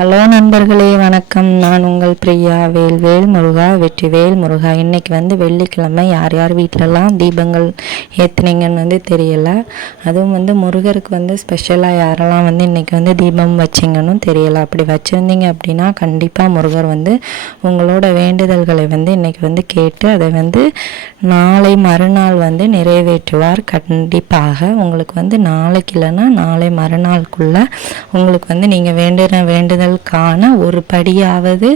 Hello நண்பர்களே வணக்கம். நான் உங்கள் பிரியா வேல்வேல் முருகா வெற்றிவேல் முருகா. இன்றைக்கி வந்து வெள்ளிக்கிழமை. யார் யார் வீட்டிலலாம் தீபங்கள் ஏற்றுனீங்கன்னு வந்து தெரியல. அதுவும் வந்து முருகருக்கு வந்து ஸ்பெஷலாக யாரெல்லாம் வந்து இன்றைக்கி வந்து தீபம் வச்சிங்கன்னு தெரியல. அப்படி வச்சுருந்தீங்க அப்படின்னா கண்டிப்பாக முருகர் வந்து உங்களோட வேண்டுதல்களை வந்து இன்றைக்கி வந்து கேட்டு அதை வந்து நாளை மறுநாள் வந்து நிறைவேற்றுவார். கண்டிப்பாக உங்களுக்கு வந்து நாளைக்கு இல்லைன்னா நாளை மறுநாளுக்குள்ளே உங்களுக்கு வந்து நீங்கள் நீங்கள் காண ஒரு படியாவது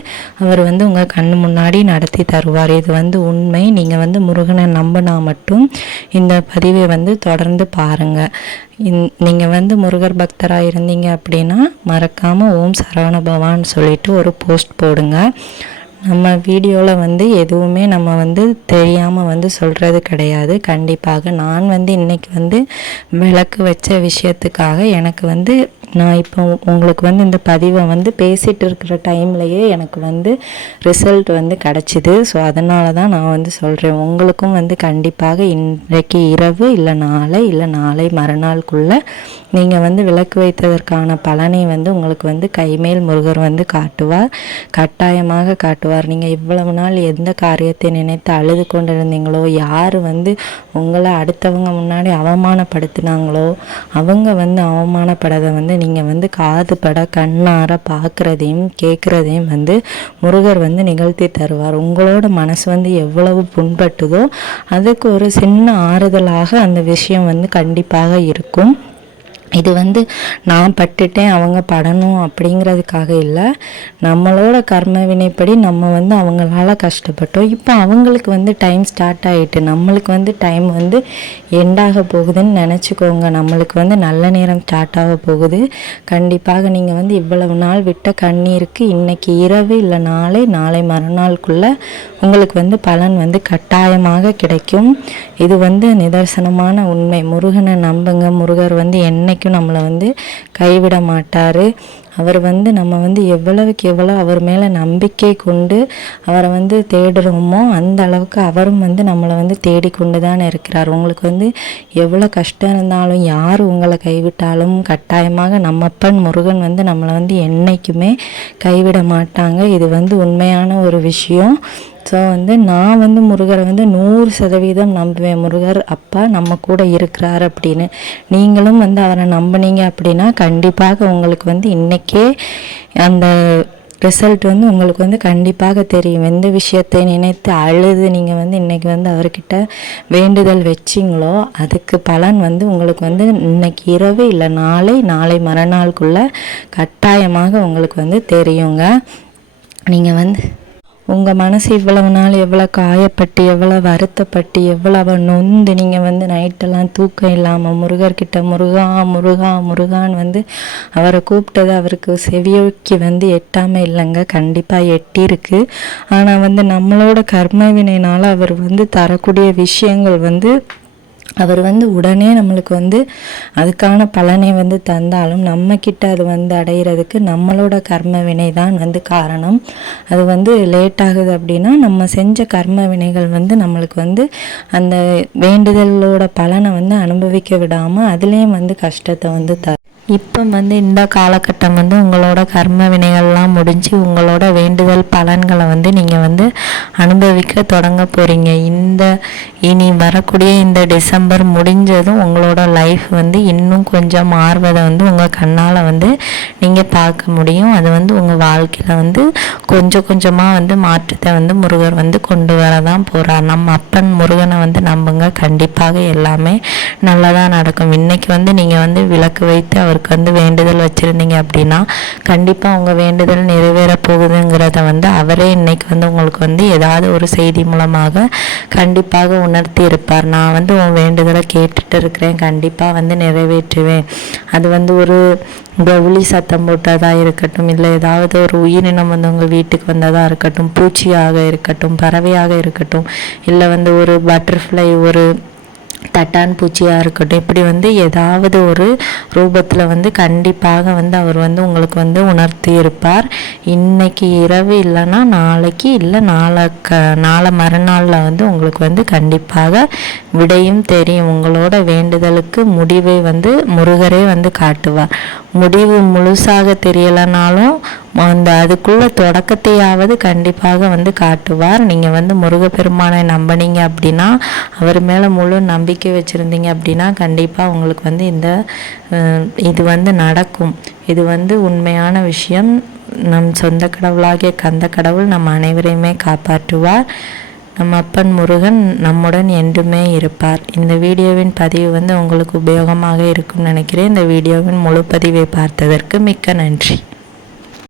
அவர் வந்து உங்கள் கண்ணு முன்னாடி நடத்தி தருவார். இது வந்து உண்மை. நீங்கள் வந்து முருகனை நம்பினா மட்டும் இந்த பதிவை வந்து தொடர்ந்து பாருங்கள் நீங்கள் வந்து முருகர் பக்தராக இருந்தீங்க அப்படின்னா மறக்காமல் ஓம் சரவண பவான்னு சொல்லிட்டு ஒரு போஸ்ட் போடுங்க. நம்ம வீடியோவில் வந்து எதுவுமே நம்ம வந்து தெரியாமல் வந்து சொல்கிறது கிடையாது. கண்டிப்பாக நான் வந்து இன்றைக்கி வந்து விளக்கு வச்ச விஷயத்துக்காக எனக்கு வந்து நான் இப்போ உங்களுக்கு வந்து இந்த பதிவை வந்து பேசிகிட்டு இருக்கிற டைம்லையே எனக்கு வந்து ரிசல்ட் வந்து கிடச்சிது. ஸோ அதனால தான் நான் வந்து சொல்கிறேன் உங்களுக்கும் வந்து கண்டிப்பாக இன்றைக்கு இரவு இல்லை நாளை இல்லை நாளை மறுநாளுக்குள்ளே நீங்கள் வந்து விளக்கு வைத்ததற்கான பலனை வந்து உங்களுக்கு வந்து கைமேல் முருகர் வந்து காட்டுவார். கட்டாயமாக காட்டுவார். நீங்கள் இவ்வளவு நாள் எந்த காரியத்தை நினைத்து அழுது கொண்டிருந்தீங்களோ யார் வந்து உங்களை அடுத்தவங்க முன்னாடி அவமானப்படுத்தினாங்களோ அவங்க வந்து அவமானப்படதை வந்து நீங்கள் வந்து காது பட கண்ணார பார்க்குறதையும் கேட்குறதையும் வந்து முருகர் வந்து நிகழ்த்தி தருவார். உங்களோட மனசு வந்து எவ்வளவு புண்பட்டுதோ அதுக்கு ஒரு சின்ன ஆறுதலாக அந்த விஷயம் வந்து கண்டிப்பாக இருக்கும். இது வந்து நான் பட்டுட்டேன் அவங்க படணும் அப்படிங்கிறதுக்காக இல்லை. நம்மளோட கர்ம வினைப்படி நம்ம வந்து அவங்களால கஷ்டப்பட்டோம். இப்போ அவங்களுக்கு வந்து டைம் ஸ்டார்ட் ஆகிட்டு நம்மளுக்கு வந்து டைம் வந்து எண்டாக போகுதுன்னு நினச்சிக்கோங்க. நம்மளுக்கு வந்து நல்ல நேரம் ஸ்டார்ட் ஆக போகுது. கண்டிப்பாக நீங்கள் வந்து இவ்வளவு நாள் விட்ட கண்ணீருக்கு இன்னைக்கு இரவு இல்லை நாளை நாளை மறுநாளுக்குள்ளே உங்களுக்கு வந்து பலன் வந்து கட்டாயமாக கிடைக்கும். இது வந்து நிதர்சனமான உண்மை. முருகனை நம்புங்க. முருகர் வந்து என்னைக்கு வரைக்கும் நம்மளை வந்து கைவிட மாட்டார். அவர் வந்து நம்ம வந்து எவ்வளவுக்கு எவ்வளோ அவர் மேலே நம்பிக்கை கொண்டு அவரை வந்து தேடுறோமோ அந்த அளவுக்கு அவரும் வந்து நம்மளை வந்து தேடிக்கொண்டு தான் இருக்கிறார். உங்களுக்கு வந்து எவ்வளோ கஷ்டம் இருந்தாலும் யார் உங்களை கைவிட்டாலும் கட்டாயமாக நம்மப்பன் முருகன் வந்து நம்மளை வந்து என்றைக்குமே கைவிட மாட்டாங்க. இது வந்து உண்மையான ஒரு விஷயம். ஸோ வந்து நான் வந்து முருகரை வந்து நூறு சதவீதம் நம்புவேன். முருகர் அப்பா நம்ம கூட இருக்கிறார் அப்படின்னு. நீங்களும் வந்து அவரை நம்பினீங்க அப்படின்னா கண்டிப்பாக உங்களுக்கு வந்து இன்றைக்கே அந்த ரிசல்ட் வந்து உங்களுக்கு வந்து கண்டிப்பாக தெரியும். எந்த விஷயத்தை நினைத்து அழுது நீங்கள் வந்து இன்றைக்கி வந்து அவர்கிட்ட வேண்டுதல் வச்சிங்களோ அதுக்கு பலன் வந்து உங்களுக்கு வந்து இன்னைக்கு இரவு இல்லை நாளை நாளை மறுநாளுக்குள்ளே கட்டாயமாக உங்களுக்கு வந்து தெரியுங்க. நீங்கள் வந்து உங்கள் மனசு இவ்வளவு நாள் எவ்வளோ காயப்பட்டு எவ்வளோ வருத்தப்பட்டு எவ்வளவு நொந்து நீங்கள் வந்து நைட்டெல்லாம் தூக்கம் இல்லாமல் முருகர்கிட்ட முருகா முருகா முருகான்னு வந்து அவரை கூப்பிட்டது அவருக்கு செவியோக்கி வந்து எட்டாமல் இல்லைங்க கண்டிப்பாக எட்டியிருக்கு. ஆனால் வந்து நம்மளோட கர்ம வினைனால் அவர் வந்து தரக்கூடிய விஷயங்கள் வந்து அவர் வந்து உடனே நம்மளுக்கு வந்து அதுக்கான பலனை வந்து தந்தாலும் நம்மக்கிட்ட அது வந்து அடையிறதுக்கு நம்மளோட கர்ம வினை தான் வந்து காரணம். அது வந்து லேட் ஆகுது அப்படின்னா நம்ம செஞ்ச கர்ம வினைகள் வந்து நம்மளுக்கு வந்து அந்த வேண்டுதலோட பலனை வந்து அனுபவிக்க விடாமல் அதுலேயும் வந்து கஷ்டத்தை வந்து த இப்போ வந்து இந்த காலகட்டம் வந்து உங்களோட கர்ம வினைகள்லாம் முடிஞ்சு உங்களோட வேண்டுதல் பலன்களை வந்து நீங்கள் வந்து அனுபவிக்க தொடங்க போகிறீங்க இந்த இனி வரக்கூடிய இந்த டிசம்பர் முடிஞ்சதும் உங்களோட லைஃப் வந்து இன்னும் கொஞ்சம் மாறுவதை வந்து உங்கள் கண்ணால் வந்து நீங்கள் பார்க்க முடியும். அது வந்து உங்கள் வாழ்க்கையில் வந்து கொஞ்சம் கொஞ்சமாக வந்து மாற்றத்தை வந்து முருகர் வந்து கொண்டு வர தான் போகிறார் நம்ம அப்பன் முருகனை வந்து நம்புங்க. கண்டிப்பாக எல்லாமே நல்லதாக நடக்கும். இன்றைக்கி வந்து நீங்கள் வந்து விளக்கு வைத்து அவர் அவருக்கு வந்து வேண்டுதல் வச்சுருந்தீங்க அப்படின்னா கண்டிப்பாக உங்கள் வேண்டுதல் நிறைவேற போகுதுங்கிறத வந்து அவரே இன்னைக்கு வந்து உங்களுக்கு வந்து ஏதாவது ஒரு செய்தி மூலமாக கண்டிப்பாக உணர்த்தி இருப்பார். நான் வந்து உன் வேண்டுதலை கேட்டுட்டு இருக்கிறேன். கண்டிப்பாக வந்து நிறைவேற்றுவேன். அது வந்து ஒரு கவுளி சத்தம் போட்டதாக இருக்கட்டும் இல்லை ஏதாவது ஒரு உயிரினம் வந்து உங்கள் வீட்டுக்கு வந்ததாக இருக்கட்டும் பூச்சியாக இருக்கட்டும் பறவையாக இருக்கட்டும் இல்லை வந்து ஒரு பட்டர்ஃப்ளை ஒரு தட்டான் பூச்சியாக இருக்கட்டும் இப்படி வந்து ஏதாவது ஒரு ரூபத்தில் வந்து கண்டிப்பாக வந்து அவர் வந்து உங்களுக்கு வந்து உணர்த்தி இருப்பார். இன்னைக்கு இரவு இல்லைன்னா நாளைக்கு இல்லை நாளை க நாளை மறுநாளில் வந்து உங்களுக்கு வந்து கண்டிப்பாக விடையும் தெரியும். உங்களோட வேண்டுதலுக்கு முடிவை வந்து முருகரே வந்து காட்டுவார். முடிவு முழுசாக தெரியலைனாலும் அந்த அதுக்குள்ள தொடக்கத்தையாவது கண்டிப்பாக வந்து காட்டுவார். நீங்கள் வந்து முருகப்பெருமானை நம்பினீங்க அப்படின்னா அவர் மேலே முழு நம்பிக்கை வச்சுருந்தீங்க அப்படின்னா கண்டிப்பாக உங்களுக்கு வந்து இந்த இது வந்து நடக்கும். இது வந்து உண்மையான விஷயம். நம் சொந்த கடவுளாகிய கந்த கடவுள் நம் அனைவரையுமே காப்பாற்றுவார். நம் அப்பன் முருகன் நம்முடன் என்றுமே இருப்பார். இந்த வீடியோவின் பதிவு வந்து உங்களுக்கு உபயோகமாக இருக்கும்னு நினைக்கிறேன். இந்த வீடியோவின் முழு பதிவை பார்த்ததற்கு மிக்க நன்றி.